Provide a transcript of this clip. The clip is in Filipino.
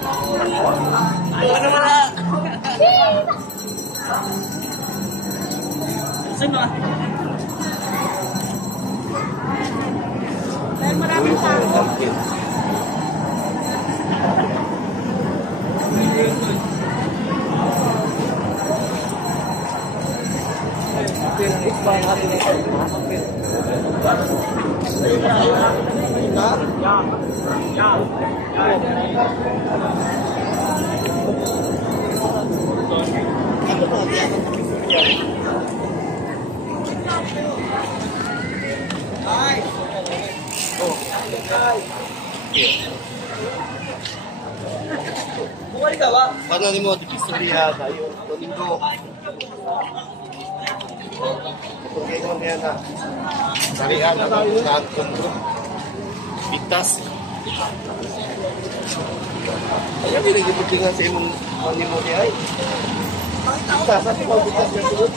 Ano wala? Sino? Dahil maraming tao. Paano ni mo istorya tayo Domingo? Ito mo niya na sarihan na sa kontrol. Bigtas. Ayan, binigyan sa imong ni mo niya ay. Bigtas, sa imong bigtas niya tulad.